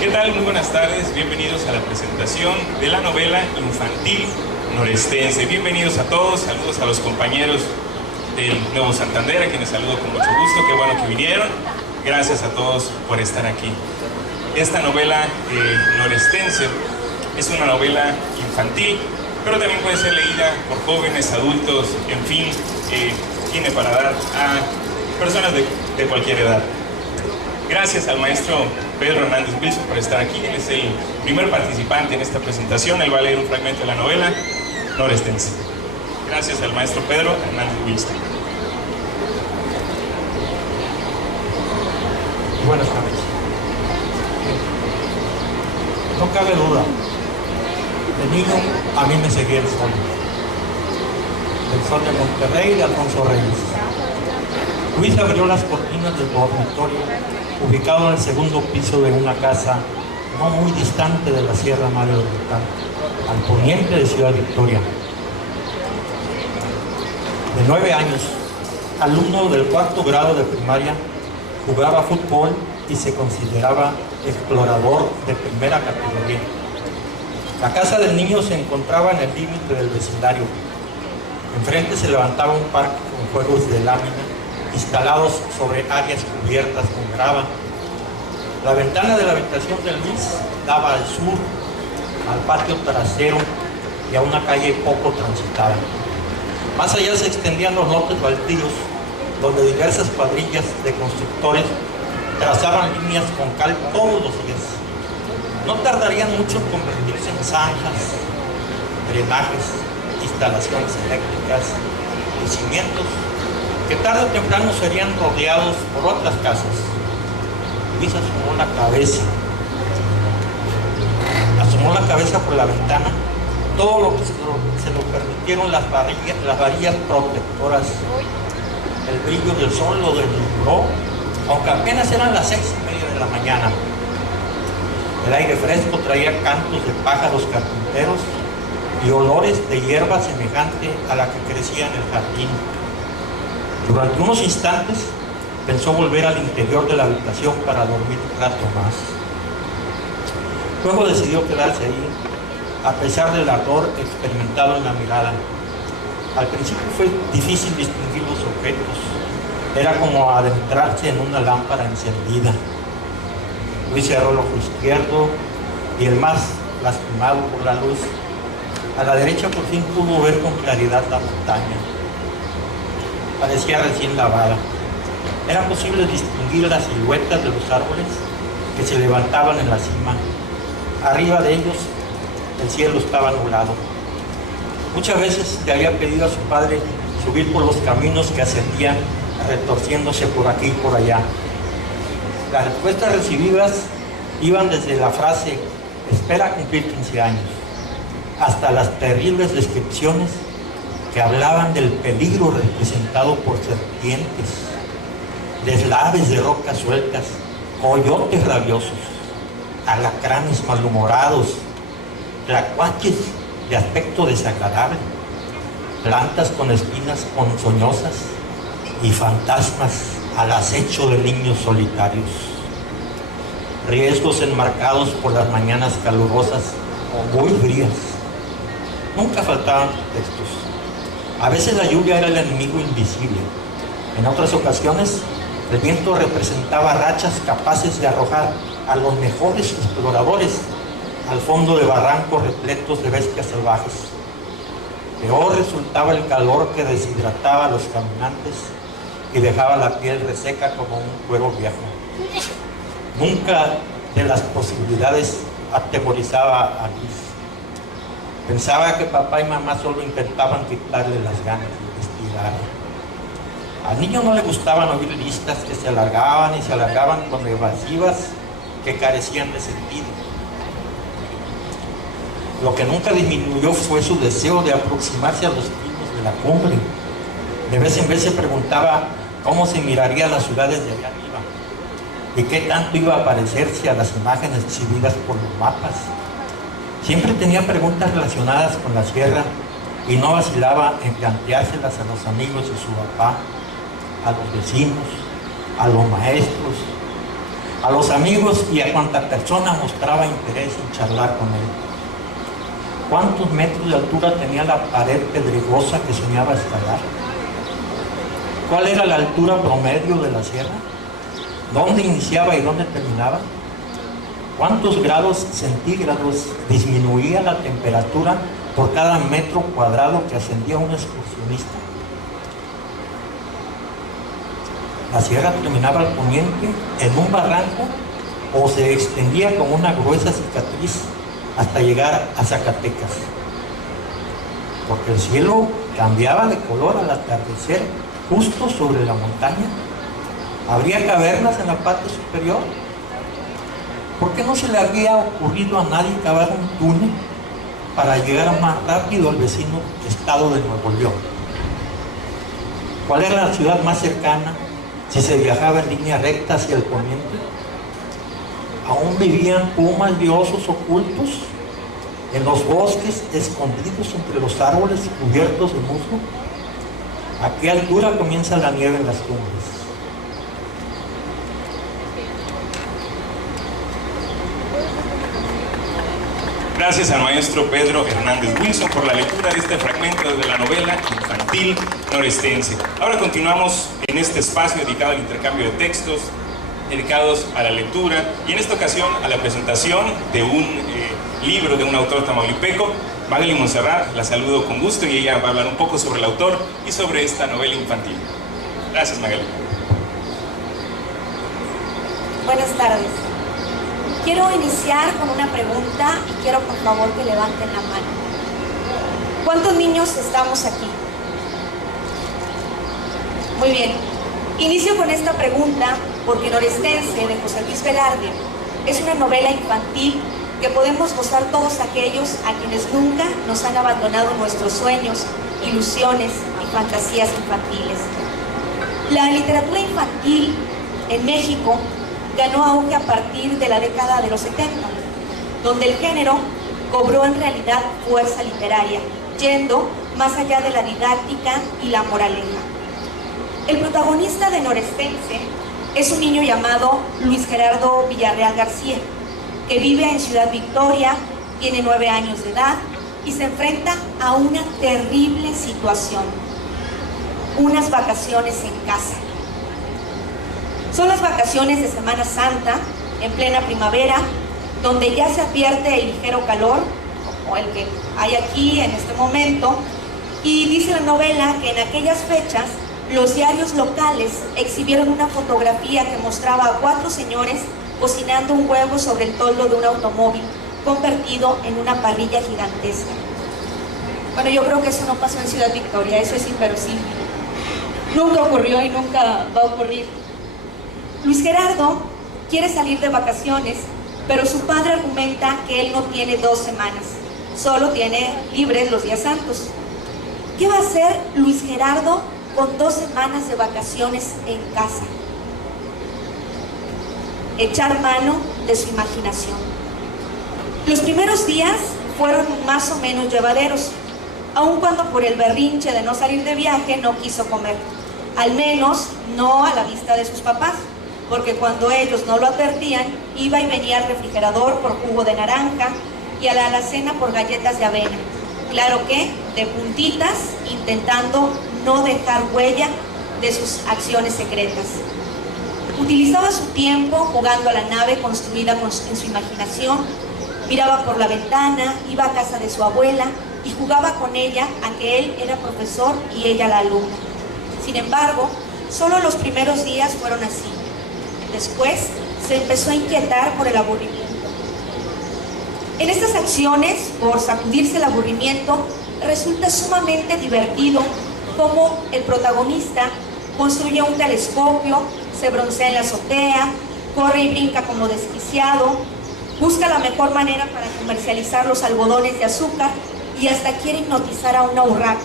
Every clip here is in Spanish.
¿Qué tal? Muy buenas tardes, bienvenidos a la presentación de la novela infantil norestense. Bienvenidos a todos, saludos a los compañeros del Nuevo Santander, a quienes saludo con mucho gusto, qué bueno que vinieron. Gracias a todos por estar aquí. Esta novela norestense es una novela infantil, pero también puede ser leída por jóvenes, adultos, en fin, tiene para dar a personas de cualquier edad. Gracias al maestro Pedro Hernández Wilson por estar aquí. Él es el primer participante en esta presentación. Él va a leer un fragmento de la novela norestense. Gracias al maestro Pedro Hernández Wilson. Buenas tardes. No cabe duda, de niño a mí me seguía el sol de Monterrey de Alfonso Reyes. Luis abrió las cortinas del dormitorio, ubicado en el segundo piso de una casa no muy distante de la Sierra Madre Oriental, al poniente de Ciudad Victoria. De 9 años, alumno del 4º grado de primaria, jugaba fútbol y se consideraba explorador de primera categoría. La casa del niño se encontraba en el límite del vecindario. Enfrente se levantaba un parque con juegos de lámina instalados sobre áreas cubiertas con grava. La ventana de la habitación de Luis daba al sur, al patio trasero y a una calle poco transitada. Más allá se extendían los lotes baldíos, donde diversas cuadrillas de constructores trazaban líneas con cal todos los días. No tardarían mucho en convertirse en zanjas, drenajes, instalaciones eléctricas y cimientos que tarde o temprano serían rodeados por otras casas. Luis asomó la cabeza por la ventana, todo lo que se lo permitieron las varillas protectoras. El brillo del sol lo deslumbró, aunque apenas eran las 6:30 de la mañana. El aire fresco traía cantos de pájaros carpinteros y olores de hierba semejante a la que crecía en el jardín. Durante unos instantes pensó volver al interior de la habitación para dormir un rato más. Luego decidió quedarse ahí, a pesar del ardor experimentado en la mirada. Al principio fue difícil distinguir los objetos. Era como adentrarse en una lámpara encendida. Luis cerró el ojo izquierdo y el más lastimado por la luz. A la derecha por fin pudo ver con claridad la montaña. Parecía recién lavada. Era posible distinguir las siluetas de los árboles que se levantaban en la cima. Arriba de ellos el cielo estaba nublado. Muchas veces le había pedido a su padre subir por los caminos que ascendían, retorciéndose por aquí y por allá. Las respuestas recibidas iban desde la frase "espera cumplir 15 años", hasta las terribles descripciones que hablaban del peligro representado por serpientes, deslaves de rocas sueltas, coyotes rabiosos, alacranes malhumorados, tlacuaches de aspecto desagradable, plantas con espinas ponzoñosas y fantasmas al acecho de niños solitarios. Riesgos enmarcados por las mañanas calurosas o muy frías. Nunca faltaban textos. A veces la lluvia era el enemigo invisible. En otras ocasiones, el viento representaba rachas capaces de arrojar a los mejores exploradores al fondo de barrancos repletos de bestias salvajes. Peor resultaba el calor que deshidrataba a los caminantes y dejaba la piel reseca como un cuero viejo. Nunca de las posibilidades atemorizaba a Luis. Pensaba que papá y mamá solo intentaban quitarle las ganas de investigar. Al niño no le gustaban oír listas que se alargaban y se alargaban con evasivas que carecían de sentido. Lo que nunca disminuyó fue su deseo de aproximarse a los pinos de la cumbre. De vez en vez se preguntaba cómo se mirarían las ciudades de allá arriba y qué tanto iba a parecerse a las imágenes exhibidas por los mapas. Siempre tenía preguntas relacionadas con la sierra y no vacilaba en planteárselas a los amigos de su papá, a los vecinos, a los maestros, a los amigos y a cuanta persona mostraba interés en charlar con él. ¿Cuántos metros de altura tenía la pared pedregosa que soñaba escalar? ¿Cuál era la altura promedio de la sierra? ¿Dónde iniciaba y dónde terminaba? ¿Cuántos grados centígrados disminuía la temperatura por cada metro cuadrado que ascendía un excursionista? La sierra terminaba al poniente en un barranco o se extendía como una gruesa cicatriz hasta llegar a Zacatecas, porque el cielo cambiaba de color al atardecer justo sobre la montaña. ¿Habría cavernas en la parte superior? ¿Por qué no se le había ocurrido a nadie cavar un túnel para llegar más rápido al vecino estado de Nuevo León? ¿Cuál era la ciudad más cercana si se viajaba en línea recta hacia el poniente? ¿Aún vivían pumas y osos ocultos en los bosques, escondidos entre los árboles cubiertos de musgo? ¿A qué altura comienza la nieve en las cumbres? Gracias al maestro Pedro Hernández Wilson por la lectura de este fragmento de la novela infantil norestense. Ahora continuamos en este espacio dedicado al intercambio de textos, dedicados a la lectura y en esta ocasión a la presentación de un libro de un autor tamaulipeco. Magali Montserrat, la saludo con gusto y ella va a hablar un poco sobre el autor y sobre esta novela infantil. Gracias, Magali. Buenas tardes. Quiero iniciar con una pregunta y quiero por favor que levanten la mano. ¿Cuántos niños estamos aquí? Muy bien. Inicio con esta pregunta porque Norestense, de José Luis Velarde, es una novela infantil que podemos gozar todos aquellos a quienes nunca nos han abandonado nuestros sueños, ilusiones y fantasías infantiles. La literatura infantil en México ganó auge a partir de la década de los 70, donde el género cobró en realidad fuerza literaria, yendo más allá de la didáctica y la moraleja. El protagonista de Norestense es un niño llamado Luis Gerardo Villarreal García, que vive en Ciudad Victoria, tiene 9 años de edad y se enfrenta a una terrible situación: unas vacaciones en casa. Son las vacaciones de Semana Santa, en plena primavera, donde ya se advierte el ligero calor, como el que hay aquí en este momento, y dice la novela que en aquellas fechas los diarios locales exhibieron una fotografía que mostraba a 4 señores cocinando un huevo sobre el toldo de un automóvil, convertido en una parrilla gigantesca. Bueno, yo creo que eso no pasó en Ciudad Victoria, eso es inverosímil. Nunca ocurrió y nunca va a ocurrir. Luis Gerardo quiere salir de vacaciones, pero su padre argumenta que él no tiene 2 semanas, solo tiene libres los días santos. ¿Qué va a hacer Luis Gerardo con 2 semanas de vacaciones en casa? Echar mano de su imaginación. Los primeros días fueron más o menos llevaderos, aun cuando por el berrinche de no salir de viaje no quiso comer, al menos no a la vista de sus papás, porque cuando ellos no lo advertían, iba y venía al refrigerador por jugo de naranja y a la alacena por galletas de avena. Claro que de puntitas, intentando no dejar huella de sus acciones secretas. Utilizaba su tiempo jugando a la nave construida en su imaginación, miraba por la ventana, iba a casa de su abuela y jugaba con ella a que él era profesor y ella la alumna. Sin embargo, solo los primeros días fueron así. Después se empezó a inquietar por el aburrimiento. En estas acciones, por sacudirse el aburrimiento, resulta sumamente divertido cómo el protagonista construye un telescopio, se broncea en la azotea, corre y brinca como desquiciado, busca la mejor manera para comercializar los algodones de azúcar y hasta quiere hipnotizar a una urraca,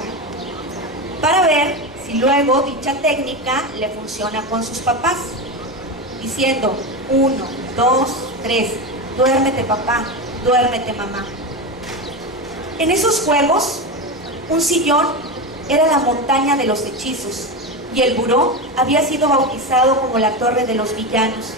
para ver si luego dicha técnica le funciona con sus papás, diciendo 1, 2, 3, duérmete papá, duérmete mamá. En esos juegos, un sillón era la montaña de los hechizos y el buró había sido bautizado como la torre de los villanos,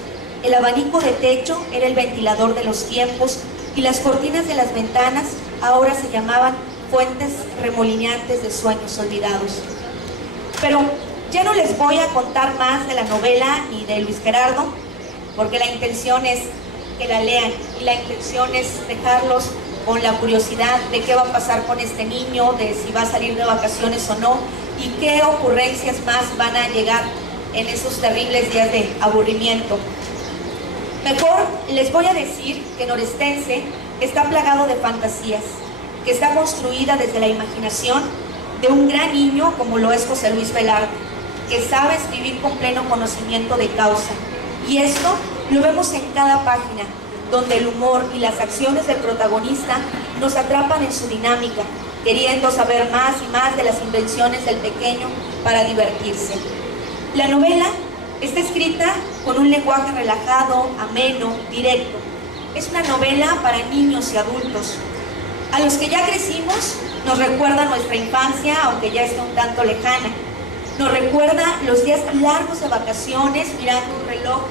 El abanico de techo era el ventilador de los tiempos y las cortinas de las ventanas ahora se llamaban fuentes remolineantes de sueños olvidados. Pero ya no les voy a contar más de la novela ni de Luis Gerardo, porque la intención es que la lean y la intención es dejarlos con la curiosidad de qué va a pasar con este niño, de si va a salir de vacaciones o no y qué ocurrencias más van a llegar en esos terribles días de aburrimiento. Mejor les voy a decir que Norestense está plagado de fantasías, que está construida desde la imaginación de un gran niño como lo es José Luis Velarde, que sabe escribir con pleno conocimiento de causa. Y esto lo vemos en cada página, donde el humor y las acciones del protagonista nos atrapan en su dinámica, queriendo saber más y más de las invenciones del pequeño para divertirse. La novela está escrita con un lenguaje relajado, ameno, directo. Es una novela para niños y adultos. A los que ya crecimos nos recuerda nuestra infancia, aunque ya esté un tanto lejana. Nos recuerda los días largos de vacaciones, mirando un reloj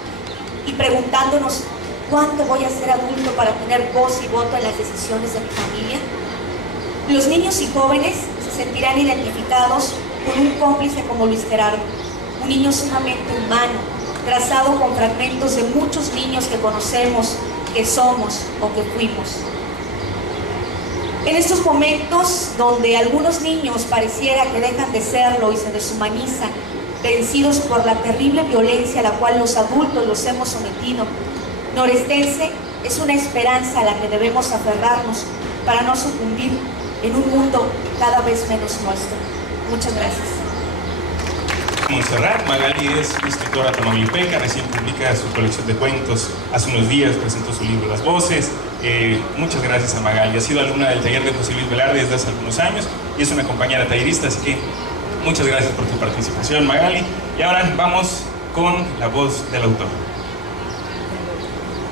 y preguntándonos ¿cuándo voy a ser adulto para tener voz y voto en las decisiones de mi familia? Los niños y jóvenes se sentirán identificados con un cómplice como Luis Gerardo, un niño sumamente humano, trazado con fragmentos de muchos niños que conocemos, que somos o que fuimos. En estos momentos donde algunos niños pareciera que dejan de serlo y se deshumanizan, vencidos por la terrible violencia a la cual los adultos los hemos sometido, Norestense es una esperanza a la que debemos aferrarnos para no sucumbir en un mundo cada vez menos nuestro. Muchas gracias. Montserrat Magali es escritora tamaulipeca, recién publica su colección de cuentos. Hace unos días presentó su libro Las Voces. Muchas gracias a Magali. Ha sido alumna del taller de José Luis Velarde desde hace algunos años y es una compañera tallerista, así que muchas gracias por tu participación, Magali. Y ahora vamos con la voz del autor.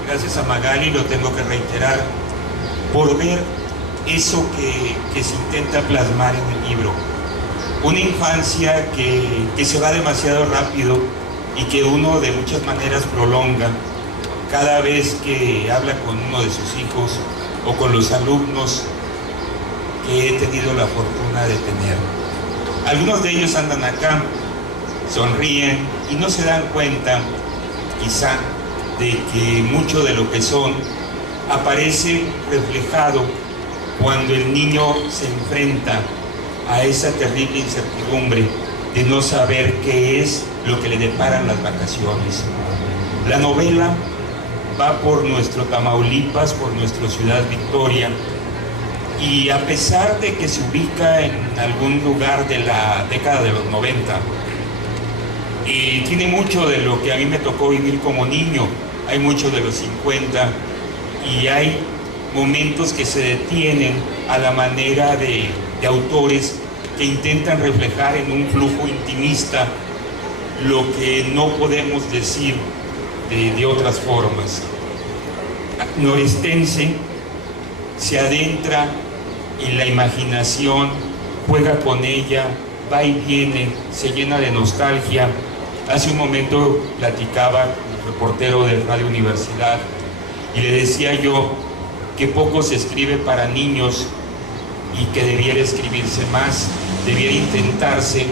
Gracias a Magali, lo tengo que reiterar, por ver eso que se intenta plasmar en el libro. Una infancia que se va demasiado rápido y que uno de muchas maneras prolonga cada vez que habla con uno de sus hijos o con los alumnos que he tenido la fortuna de tener. Algunos de ellos andan acá, sonríen y no se dan cuenta, quizá, de que mucho de lo que son aparece reflejado cuando el niño se enfrenta a esa terrible incertidumbre de no saber qué es lo que le deparan las vacaciones. La novela va por nuestro Tamaulipas, por nuestra ciudad Victoria, y a pesar de que se ubica en algún lugar de la década de los 90, tiene mucho de lo que a mí me tocó vivir como niño, hay mucho de los 50 y hay momentos que se detienen a la manera de autores que intentan reflejar en un flujo intimista lo que no podemos decir de otras formas. Norestense se adentra en la imaginación, juega con ella, va y viene, se llena de nostalgia. Hace un momento platicaba con el reportero de Radio Universidad y le decía yo que poco se escribe para niños y que debiera escribirse más, debiera intentarse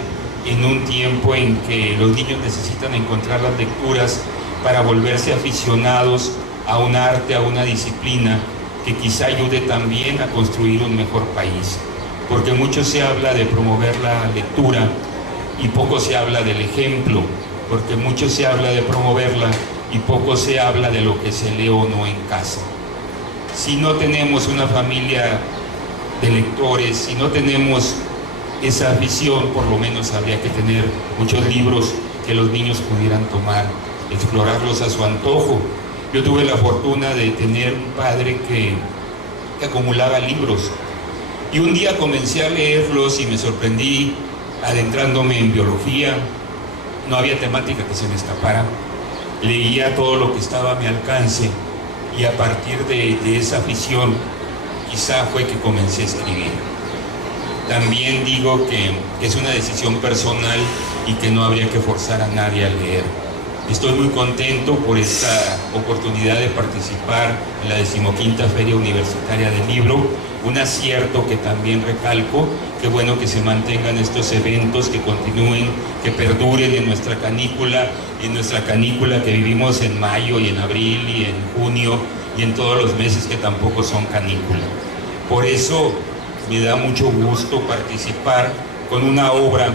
en un tiempo en que los niños necesitan encontrar las lecturas para volverse aficionados a un arte, a una disciplina que quizá ayude también a construir un mejor país. Porque mucho se habla de promover la lectura y poco se habla del ejemplo, porque mucho se habla de promoverla y poco se habla de lo que se lee o no en casa. Si no tenemos una familia de lectores, si no tenemos esa afición, por lo menos habría que tener muchos libros que los niños pudieran tomar, explorarlos a su antojo. Yo tuve la fortuna de tener un padre que acumulaba libros y un día comencé a leerlos y me sorprendí adentrándome en biología. No había temática que se me escapara, leía todo lo que estaba a mi alcance y a partir de esa afición quizá fue que comencé a escribir. También digo que es una decisión personal y que no habría que forzar a nadie a leer. Estoy muy contento por esta oportunidad de participar en la 15ª Feria Universitaria del Libro, un acierto que también recalco, qué bueno que se mantengan estos eventos, que continúen, que perduren en nuestra canícula que vivimos en mayo y en abril y en junio y en todos los meses que tampoco son canícula. Por eso me da mucho gusto participar con una obra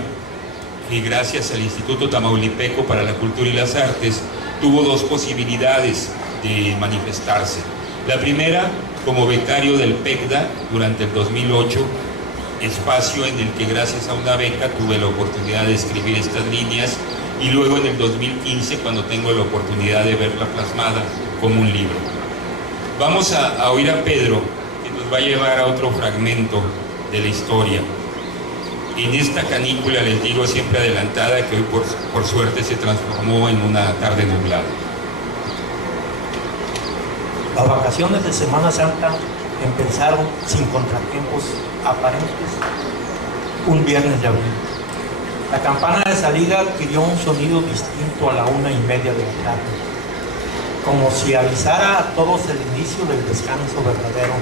que gracias al Instituto Tamaulipeco para la Cultura y las Artes tuvo dos posibilidades de manifestarse. La primera, como becario del PECDA durante el 2008, espacio en el que gracias a una beca tuve la oportunidad de escribir estas líneas, y luego en el 2015 cuando tengo la oportunidad de verla plasmada como un libro. Vamos a oír a Pedro, que nos va a llevar a otro fragmento de la historia. En esta canícula, les digo, siempre adelantada, que hoy por suerte se transformó en una tarde nublada. Las vacaciones de Semana Santa empezaron sin contratiempos aparentes un viernes de abril. La campana de salida adquirió un sonido distinto a la 1:30 de la tarde, como si avisara a todos el inicio del descanso verdadero.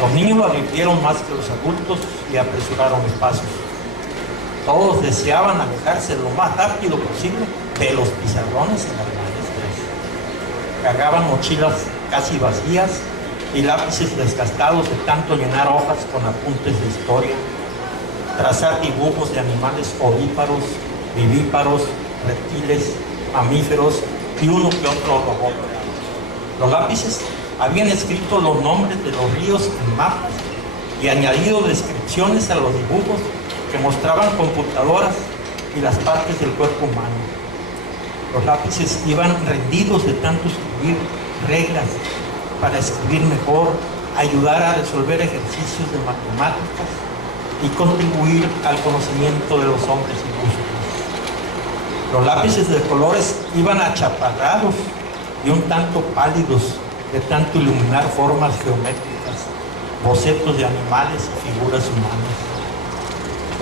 Los niños lo advirtieron más que los adultos y apresuraron los pasos. Todos deseaban alejarse lo más rápido posible de los pizarrones y las maestras. Cargaban mochilas casi vacías y lápices desgastados de tanto llenar hojas con apuntes de historia, trazar dibujos de animales ovíparos, vivíparos, reptiles, mamíferos y uno que otro robot. Los lápices habían escrito los nombres de los ríos en mapas y añadido descripciones a los dibujos que mostraban computadoras y las partes del cuerpo humano. Los lápices iban rendidos de tanto escribir reglas para escribir mejor, ayudar a resolver ejercicios de matemáticas y contribuir al conocimiento de los hombres ilustres. Los lápices de colores iban achaparrados y un tanto pálidos de tanto iluminar formas geométricas, bocetos de animales y figuras humanas.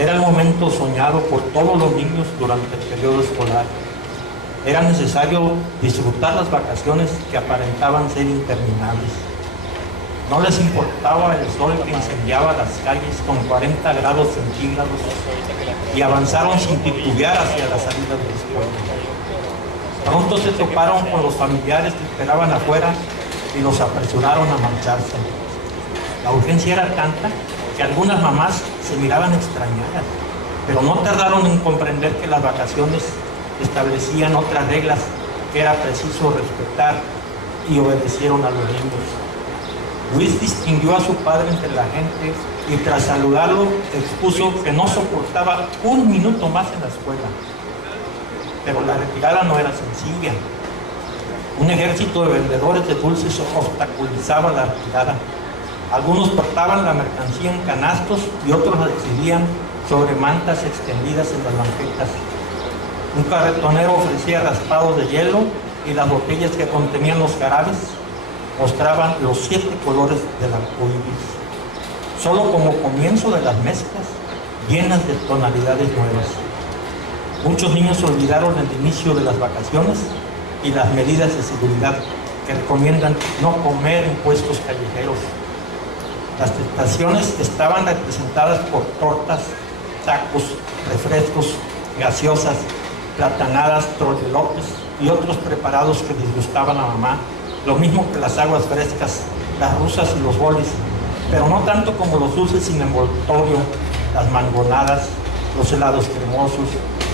Era el momento soñado por todos los niños durante el periodo escolar. Era necesario disfrutar las vacaciones que aparentaban ser interminables. No les importaba el sol que incendiaba las calles con 40 grados centígrados y avanzaron sin titubear hacia la salida de la escuela. Pronto se toparon con los familiares que esperaban afuera y los apresuraron a marcharse. La urgencia era tanta que algunas mamás se miraban extrañadas, pero no tardaron en comprender que las vacaciones establecían otras reglas que era preciso respetar y obedecieron a los niños. Luis distinguió a su padre entre la gente y tras saludarlo expuso que no soportaba un minuto más en la escuela. Pero la retirada no era sencilla. Un ejército de vendedores de dulces obstaculizaba la retirada. Algunos portaban la mercancía en canastos y otros la exhibían sobre mantas extendidas en las banquetas. Un carretonero ofrecía raspados de hielo y las botellas que contenían los jarabes mostraban los 7 colores del arco iris, solo como comienzo de las mezclas llenas de tonalidades nuevas. Muchos niños olvidaron el inicio de las vacaciones y las medidas de seguridad que recomiendan no comer en puestos callejeros. Las estaciones estaban representadas por tortas, tacos, refrescos, gaseosas, platanadas, trolelotes y otros preparados que disgustaban a mamá, lo mismo que las aguas frescas, las rusas y los bolis, pero no tanto como los dulces sin envoltorio, las mangonadas, los helados cremosos,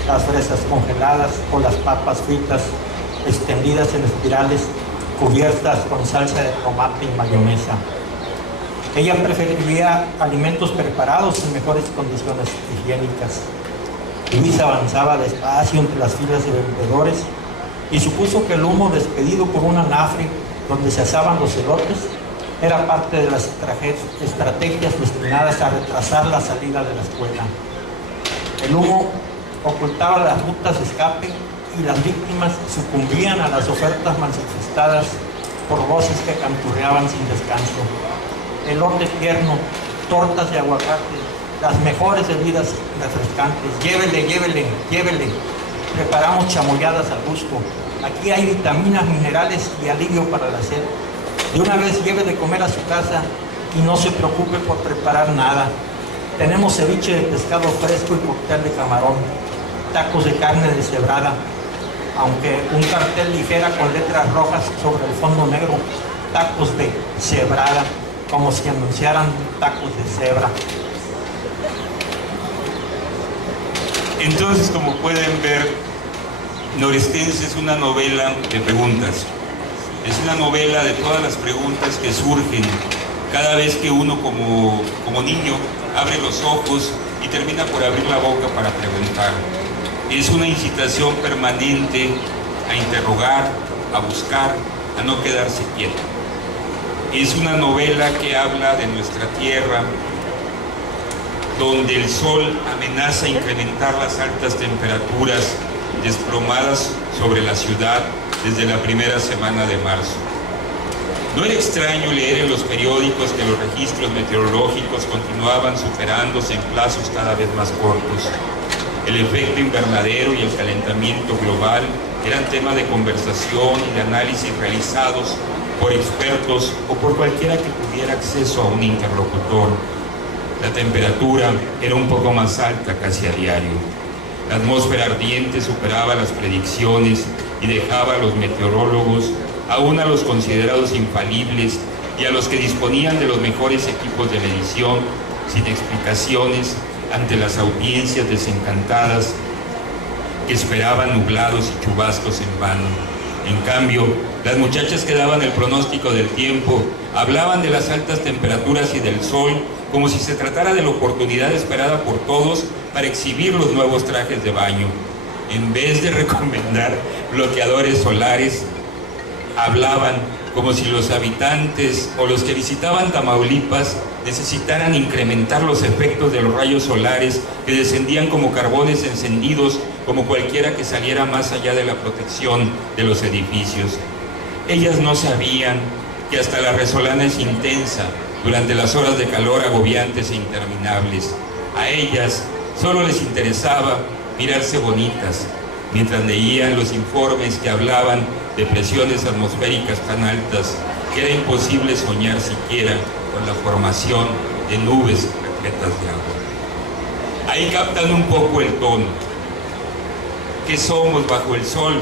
las fresas congeladas o las papas fritas extendidas en espirales cubiertas con salsa de tomate y mayonesa. Ella preferiría alimentos preparados en mejores condiciones higiénicas. Luis avanzaba despacio entre las filas de vendedores y supuso que el humo despedido por un anafre donde se asaban los elotes era parte de las estrategias destinadas a retrasar la salida de la escuela. El humo ocultaba las rutas de escape y las víctimas sucumbían a las ofertas manifestadas por voces que canturreaban sin descanso. Elote tierno, tortas de aguacate, las mejores bebidas refrescantes, llévele, llévele, llévele. Preparamos chamoyadas al gusto. Aquí hay vitaminas, minerales y alivio para la sed. De una vez lleve de comer a su casa y no se preocupe por preparar nada. Tenemos ceviche de pescado fresco y cóctel de camarón, tacos de carne deshebrada, aunque un cartel ligera con letras rojas sobre el fondo negro, tacos de cebrada, como si anunciaran tacos de cebra. Entonces, como pueden ver, Norestense es una novela de preguntas. Es una novela de todas las preguntas que surgen cada vez que uno como niño abre los ojos y termina por abrir la boca para preguntar. Es una incitación permanente a interrogar, a buscar, a no quedarse quieto. Es una novela que habla de nuestra tierra, donde el sol amenaza incrementar las altas temperaturas desplomadas sobre la ciudad desde la primera semana de marzo. No era extraño leer en los periódicos que los registros meteorológicos continuaban superándose en plazos cada vez más cortos. El efecto invernadero y el calentamiento global eran tema de conversación y de análisis realizados por expertos o por cualquiera que tuviera acceso a un interlocutor. La temperatura era un poco más alta casi a diario. La atmósfera ardiente superaba las predicciones y dejaba a los meteorólogos, aún a los considerados infalibles y a los que disponían de los mejores equipos de medición, sin explicaciones ante las audiencias desencantadas que esperaban nublados y chubascos en vano. En cambio, las muchachas que daban el pronóstico del tiempo hablaban de las altas temperaturas y del sol como si se tratara de la oportunidad esperada por todos para exhibir los nuevos trajes de baño. En vez de recomendar bloqueadores solares, hablaban como si los habitantes o los que visitaban Tamaulipas necesitaran incrementar los efectos de los rayos solares que descendían como carbones encendidos, como cualquiera que saliera más allá de la protección de los edificios. Ellas no sabían que hasta la resolana es intensa durante las horas de calor agobiantes e interminables. A ellas solo les interesaba mirarse bonitas, mientras leían los informes que hablaban de presiones atmosféricas tan altas que era imposible soñar siquiera con la formación de nubes repletas de agua. Ahí captan un poco el tono. ¿Qué somos bajo el sol?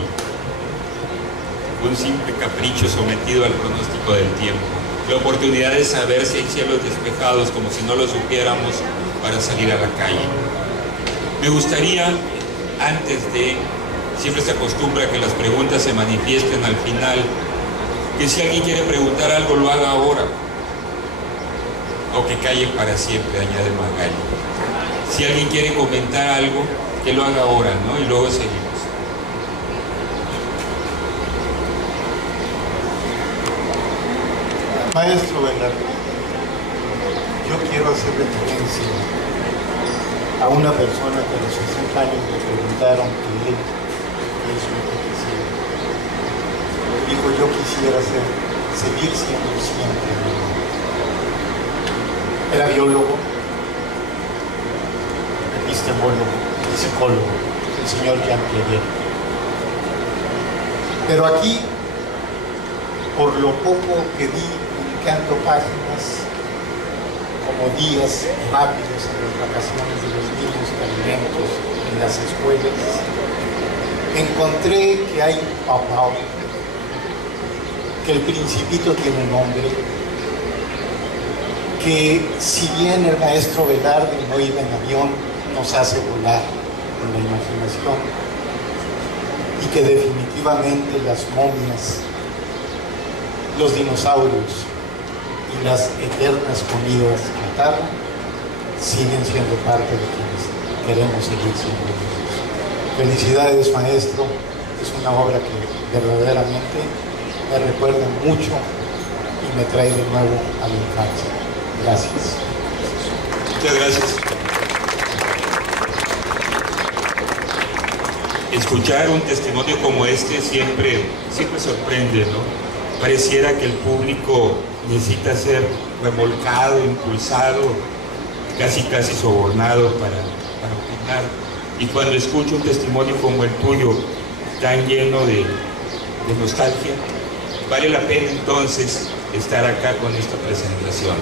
Un simple capricho sometido al pronóstico del tiempo. La oportunidad de saber si hay cielos despejados, como si no lo supiéramos, para salir a la calle. Me gustaría, antes de... Siempre se acostumbra que las preguntas se manifiesten al final, que si alguien quiere preguntar algo, lo haga ahora. O que calle para siempre, añade Magali. Si alguien quiere comentar algo, que lo haga ahora, ¿no? Y luego seguimos. Maestro Velarde, yo quiero hacer referencia a una persona que a los 60 años le preguntaron que él es lo que quisiera. Dijo, yo quisiera seguir siendo siempre biólogo. Era biólogo, epistemólogo, psicólogo, el señor Jean Piaget. Pero aquí, por lo poco que vi, publicando páginas como días rápidos en las vacaciones de los niños calientos en las escuelas, encontré que hay un papá, que el Principito tiene nombre, que si bien el maestro Velarde no iba en avión, nos hace volar con la imaginación, y que definitivamente las momias, los dinosaurios y las eternas comidas chatarra siguen siendo parte de quienes queremos seguir siendo ellos. Felicidades, maestro, es una obra que verdaderamente me recuerda mucho y me trae de nuevo a la infancia. Gracias. Muchas gracias. Escuchar un testimonio como este siempre sorprende, ¿no? Pareciera que el público necesita ser remolcado, impulsado, casi sobornado para opinar. Y cuando escucho un testimonio como el tuyo, tan lleno de nostalgia, vale la pena entonces estar acá con esta presentación.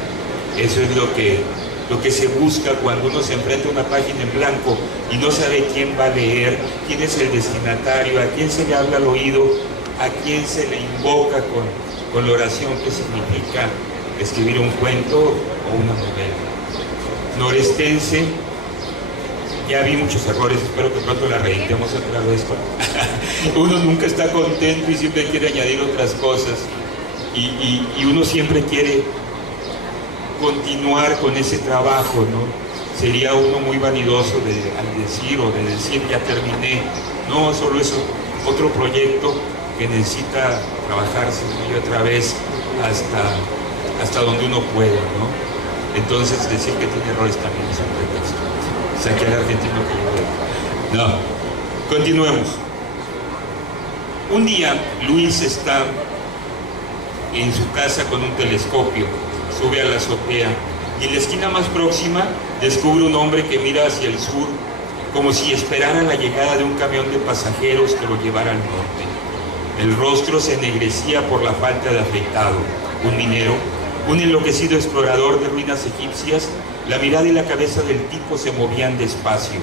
Eso es lo que se busca cuando uno se enfrenta a una página en blanco y no sabe quién va a leer, quién es el destinatario, a quién se le habla al oído, a quién se le invoca con la oración, que significa escribir un cuento o una novela. Norestense, ya vi muchos errores, espero que pronto la reeditemos otra vez. Uno nunca está contento y siempre quiere añadir otras cosas, y uno siempre quiere continuar con ese trabajo, ¿no? Sería uno muy vanidoso al decir ya terminé. No, solo es otro proyecto que necesita trabajarse una y otra vez hasta donde uno pueda, ¿no? Entonces decir que tiene errores también es un pretexto. Saqué al argentino que no. Continuemos. Un día Luis está en su casa con un telescopio, sube a la azotea y en la esquina más próxima descubre un hombre que mira hacia el sur como si esperara la llegada de un camión de pasajeros que lo llevara al norte. El rostro se ennegrecía por la falta de afeitado. Un minero, un enloquecido explorador de ruinas egipcias, la mirada y la cabeza del tipo se movían despacio.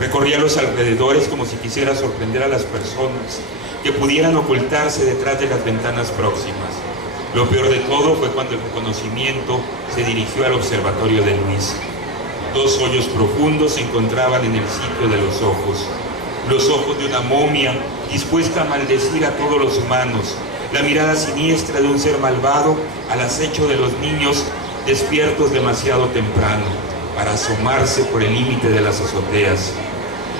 Recorría los alrededores como si quisiera sorprender a las personas que pudieran ocultarse detrás de las ventanas próximas. Lo peor de todo fue cuando el reconocimiento se dirigió al observatorio de Luis. 2 hoyos profundos se encontraban en el sitio de los ojos de una momia dispuesta a maldecir a todos los humanos, la mirada siniestra de un ser malvado al acecho de los niños despiertos demasiado temprano para asomarse por el límite de las azoteas.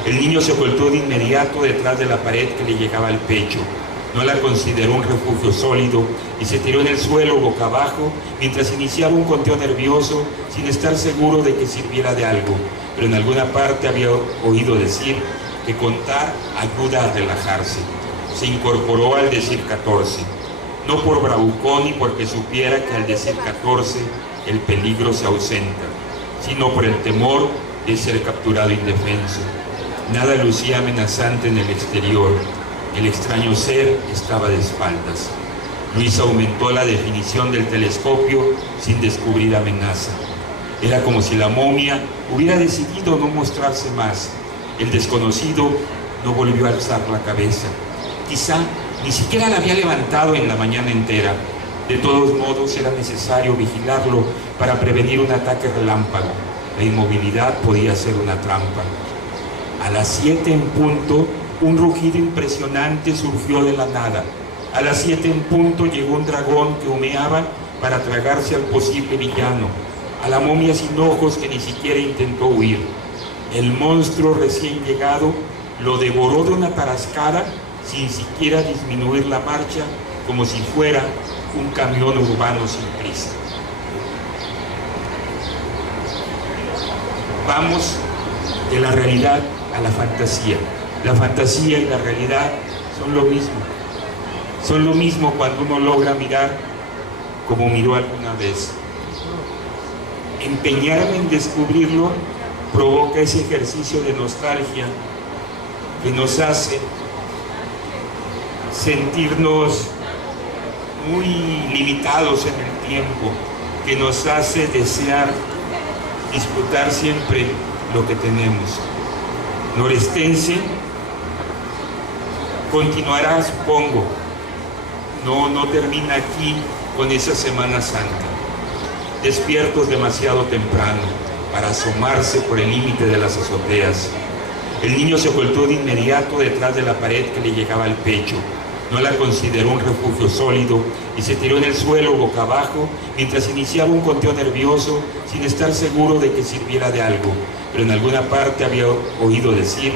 El niño se ocultó de inmediato detrás de la pared que le llegaba al pecho. No la consideró un refugio sólido y se tiró en el suelo boca abajo mientras iniciaba un conteo nervioso sin estar seguro de que sirviera de algo, pero en alguna parte había oído decir que contar ayuda a relajarse. Se incorporó al decir 14, no por bravucón ni porque supiera que al decir 14 el peligro se ausenta, sino por el temor de ser capturado indefenso. Nada lucía amenazante en el exterior. El extraño ser estaba de espaldas. Luis aumentó la definición del telescopio sin descubrir amenaza. Era como si la momia hubiera decidido no mostrarse más. El desconocido no volvió a alzar la cabeza. Quizá ni siquiera la había levantado en la mañana entera. De todos modos, era necesario vigilarlo para prevenir un ataque relámpago. La inmovilidad podía ser una trampa. A las 7 en punto, un rugido impresionante surgió de la nada. A las 7 en punto llegó un dragón que humeaba para tragarse al posible villano, a la momia sin ojos que ni siquiera intentó huir. El monstruo recién llegado lo devoró de una tarascada sin siquiera disminuir la marcha, como si fuera un camión urbano sin prisa. Vamos de la realidad a la fantasía. La fantasía y la realidad son lo mismo. Son lo mismo cuando uno logra mirar como miró alguna vez. Empeñarme en descubrirlo provoca ese ejercicio de nostalgia que nos hace sentirnos muy limitados en el tiempo, que nos hace desear disfrutar siempre lo que tenemos. Norestense continuará, supongo. No termina aquí con esa Semana Santa. Despiertos demasiado temprano para asomarse por el límite de las azoteas. El niño se ocultó de inmediato detrás de la pared que le llegaba al pecho. No la consideró un refugio sólido y se tiró en el suelo boca abajo mientras iniciaba un conteo nervioso sin estar seguro de que sirviera de algo, pero en alguna parte había oído decir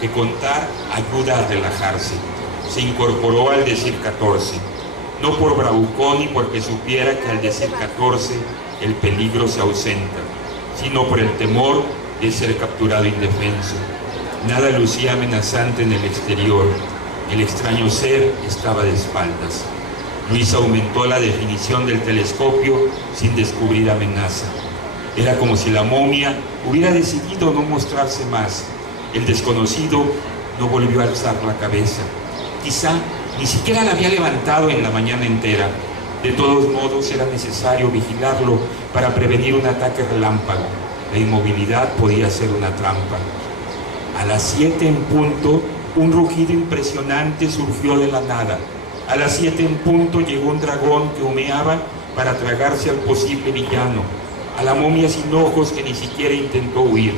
que contar ayuda a relajarse. Se incorporó al decir 14, no por bravucón ni porque supiera que al decir 14 el peligro se ausenta, sino por el temor de ser capturado indefenso. Nada lucía amenazante en el exterior. El extraño ser estaba de espaldas. Luis aumentó la definición del telescopio sin descubrir amenaza. Era como si la momia hubiera decidido no mostrarse más. El desconocido no volvió a alzar la cabeza. Quizá ni siquiera la había levantado en la mañana entera. De todos modos, era necesario vigilarlo para prevenir un ataque relámpago. La inmovilidad podía ser una trampa. A las 7 en punto, un rugido impresionante surgió de la nada. A las 7 en punto llegó un dragón que humeaba para tragarse al posible villano, a la momia sin ojos que ni siquiera intentó huir.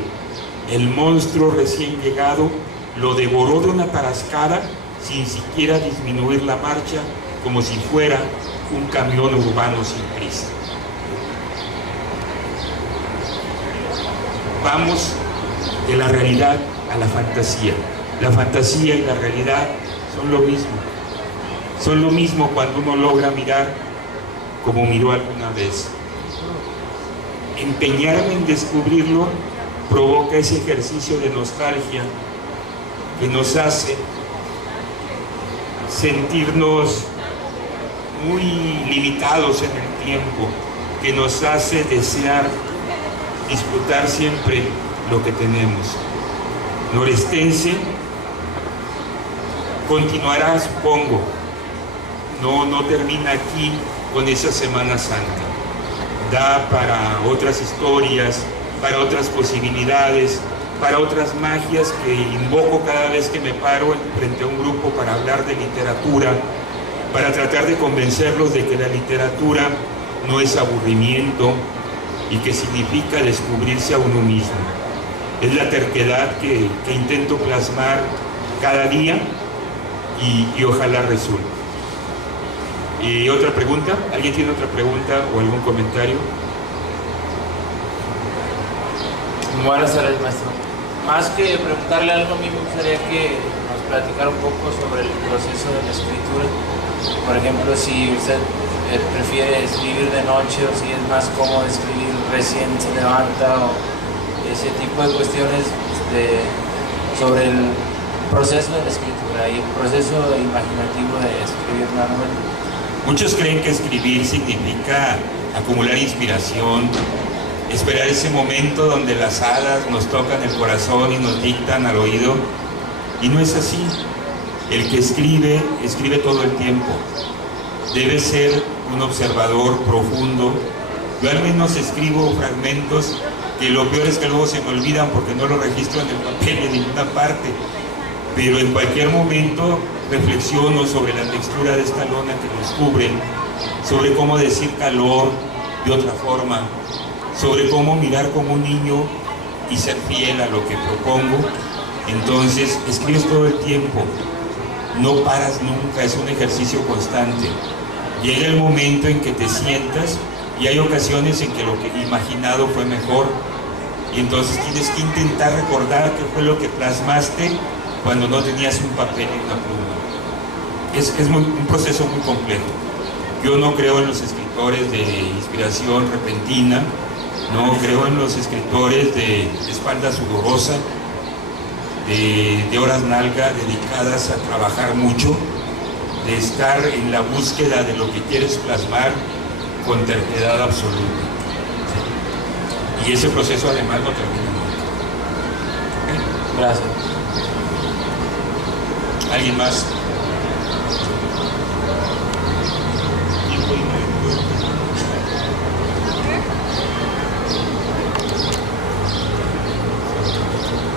El monstruo recién llegado lo devoró de una tarascada sin siquiera disminuir la marcha, como si fuera un camión urbano sin prisa. Vamos de la realidad a la fantasía. La fantasía y la realidad son lo mismo. Son lo mismo cuando uno logra mirar como miró alguna vez. Empeñarme en descubrirlo provoca ese ejercicio de nostalgia que nos hace sentirnos muy limitados en el tiempo, que nos hace desear disfrutar siempre lo que tenemos. Norestense continuará, supongo. No termina aquí con esa Semana Santa. Da para otras historias, para otras posibilidades, para otras magias que invoco cada vez que me paro frente a un grupo para hablar de literatura, para tratar de convencerlos de que la literatura no es aburrimiento y que significa descubrirse a uno mismo. Es la terquedad que intento plasmar cada día y ojalá resulte. ¿Y otra pregunta? ¿Alguien tiene otra pregunta o algún comentario? Buenas tardes, maestro. Más que preguntarle algo, a mí me gustaría que nos platicara un poco sobre el proceso de la escritura. Por ejemplo, si usted prefiere escribir de noche o si es más cómodo escribir recién se levanta o ese tipo de cuestiones sobre el proceso de la escritura y el proceso imaginativo de escribir una novela. Muchos creen que escribir significa acumular inspiración, esperar ese momento donde las hadas nos tocan el corazón y nos dictan al oído, y no es así. El que escribe, escribe todo el tiempo. Debe ser un observador profundo. Yo al menos escribo fragmentos que lo peor es que luego se me olvidan porque no lo registro en el papel en ninguna parte, pero en cualquier momento reflexiono sobre la textura de esta lona que nos cubre, sobre cómo decir calor de otra forma, sobre cómo mirar como un niño y ser fiel a lo que propongo. Entonces, escribes todo el tiempo, no paras nunca, es un ejercicio constante. Llega el momento en que te sientas y hay ocasiones en que lo que imaginado fue mejor y entonces tienes que intentar recordar qué fue lo que plasmaste cuando no tenías un papel y una pluma. Es un proceso muy complejo. Yo no creo en los escritores de inspiración repentina, no creo en los escritores de espalda sudorosa, de horas nalga dedicadas a trabajar mucho, de estar en la búsqueda de lo que quieres plasmar con terquedad absoluta. Y ese proceso además no termina nunca. Gracias. ¿Alguien más?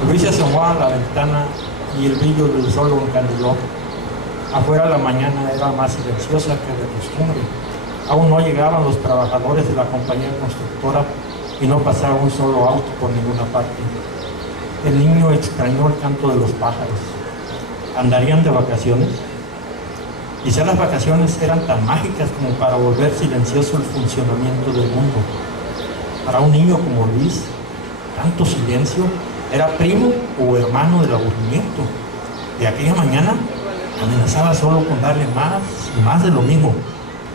Luis se asomó a la ventana y el brillo del sol lo encandiló. Afuera la mañana era más silenciosa que de costumbre. Aún no llegaban los trabajadores de la compañía constructora y no pasaba un solo auto por ninguna parte. El niño extrañó el canto de los pájaros. ¿Andarían de vacaciones? Quizá las vacaciones eran tan mágicas como para volver silencioso el funcionamiento del mundo. Para un niño como Luis, tanto silencio era primo o hermano del aburrimiento. De aquella mañana amenazaba solo con darle más y más de lo mismo.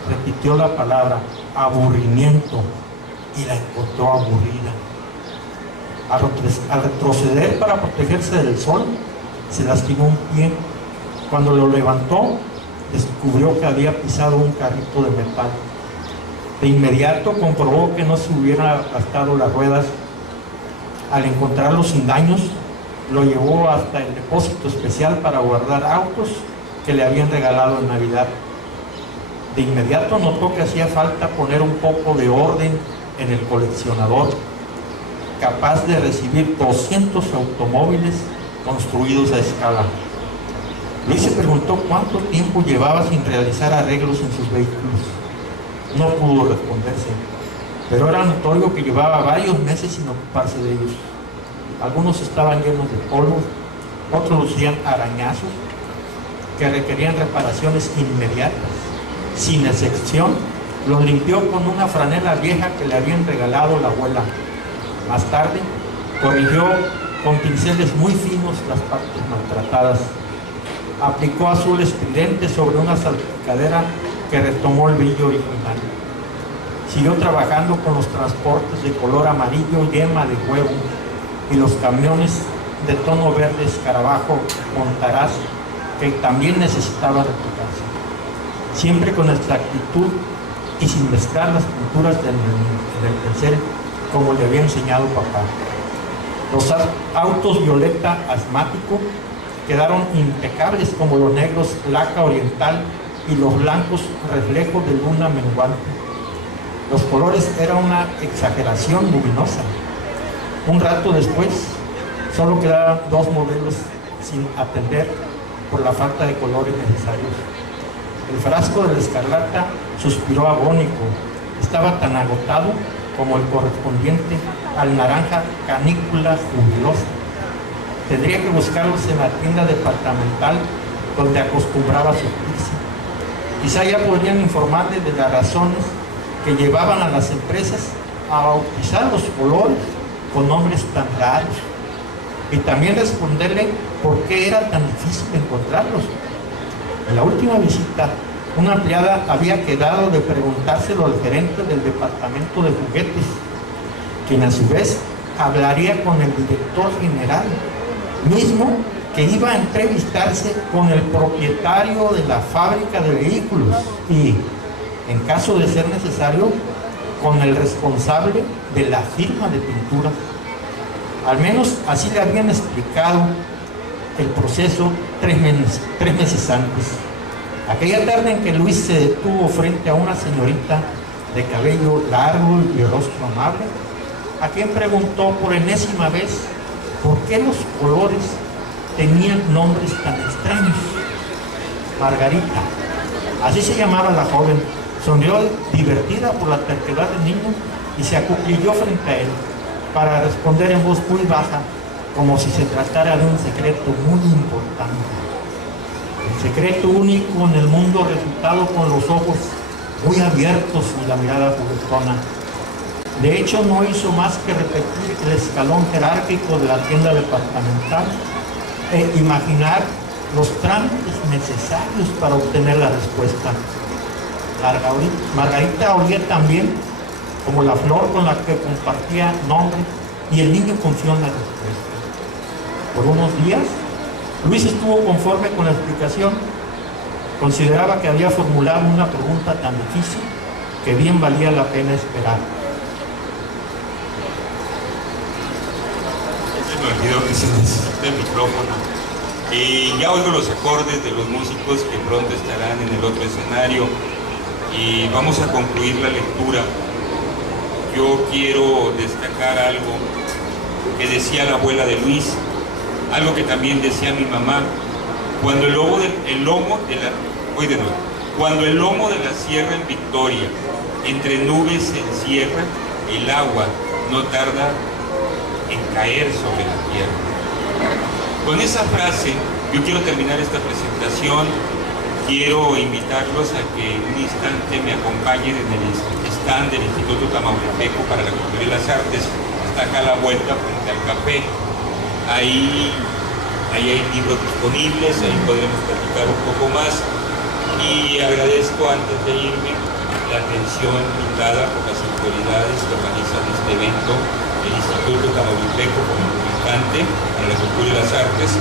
Repitió la palabra aburrimiento y la encontró aburrida. Al retroceder para protegerse del sol, se lastimó un pie. Cuando lo levantó, descubrió que había pisado un carrito de metal. De inmediato comprobó que no se hubiera gastado las ruedas. Al encontrarlo sin daños, lo llevó hasta el depósito especial para guardar autos que le habían regalado en Navidad. De inmediato notó que hacía falta poner un poco de orden en el coleccionador, capaz de recibir 200 automóviles construidos a escala. Luis se preguntó cuánto tiempo llevaba sin realizar arreglos en sus vehículos. No pudo responderse, pero era notorio que llevaba varios meses sin ocuparse de ellos. Algunos estaban llenos de polvo, otros lucían arañazos que requerían reparaciones inmediatas. Sin excepción, los limpió con una franela vieja que le habían regalado la abuela. Más tarde, corrigió con pinceles muy finos las partes maltratadas. Aplicó azul estridente sobre una salpicadera que retomó el brillo original. Siguió trabajando con los transportes de color amarillo yema de huevo y los camiones de tono verde escarabajo Montaraz, que también necesitaba replicarse, siempre con exactitud y sin mezclar las pinturas del pincel como le había enseñado papá. Los autos violeta asmático quedaron impecables como los negros laca oriental y los blancos reflejos de luna menguante. Los colores eran una exageración luminosa. Un rato después, solo quedaban 2 modelos sin atender por la falta de colores necesarios. El frasco de la escarlata suspiró agónico. Estaba tan agotado como el correspondiente al naranja canícula jubilosa. Tendría que buscarlos en la tienda departamental donde acostumbraba surtirse. Quizá ya podrían informarle de las razones que llevaban a las empresas a bautizar los colores con nombres tan raros, y también responderle por qué era tan difícil encontrarlos. En la última visita, una empleada había quedado de preguntárselo al gerente del departamento de juguetes, quien a su vez hablaría con el director general, mismo que iba a entrevistarse con el propietario de la fábrica de vehículos y, en caso de ser necesario, con el responsable de la firma de pintura. Al menos así le habían explicado el proceso 3 meses antes. Aquella tarde en que Luis se detuvo frente a una señorita de cabello largo y rostro amable, a quien preguntó por enésima vez por qué los colores tenían nombres tan extraños. Margarita, así se llamaba la joven, sonrió divertida por la terquedad del niño y se acuclilló frente a él para responder en voz muy baja, como si se tratara de un secreto muy importante. El secreto único en el mundo resultado con los ojos muy abiertos y la mirada juguetona. De hecho, no hizo más que repetir el escalón jerárquico de la tienda departamental e imaginar los trámites necesarios para obtener la respuesta. Margarita olía también como la flor con la que compartía nombre, y el niño confió en la respuesta. Por unos días, Luis estuvo conforme con la explicación. Consideraba que había formulado una pregunta tan difícil que bien valía la pena esperar. Se me olvidó que se necesita el micrófono. Ya oigo los acordes de los músicos que pronto estarán en el otro escenario y vamos a concluir la lectura. Yo quiero destacar algo que decía la abuela de Luis, algo que también decía mi mamá. Cuando el lomo de la sierra en Victoria entre nubes se encierra, el agua no tarda en caer sobre la tierra. Con esa frase yo quiero terminar esta presentación. Quiero invitarlos a que en un instante me acompañen en el stand del Instituto Tamaulipeco para la Cultura y las Artes. Está acá a la vuelta frente al café. Ahí hay libros disponibles, ahí podremos platicar un poco más. Y agradezco antes de irme la atención brindada por las autoridades que organizan este evento, el Instituto Tamaulipeco como representante para la Cultura y las Artes,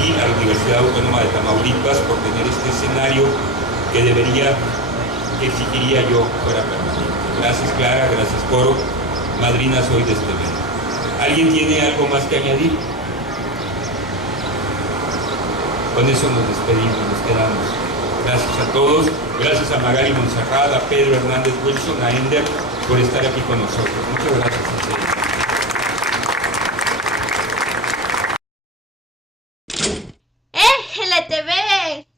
y a la Universidad Autónoma de Tamaulipas por tener este escenario que exigiría yo fuera permanente. Gracias Clara, gracias Coro, madrina soy de este evento. ¿Alguien tiene algo más que añadir? Con eso nos despedimos, nos quedamos. Gracias a todos, gracias a Magali Monserrat, a Pedro Hernández Wilson, a Ender por estar aquí con nosotros. Muchas gracias a ustedes. LTV.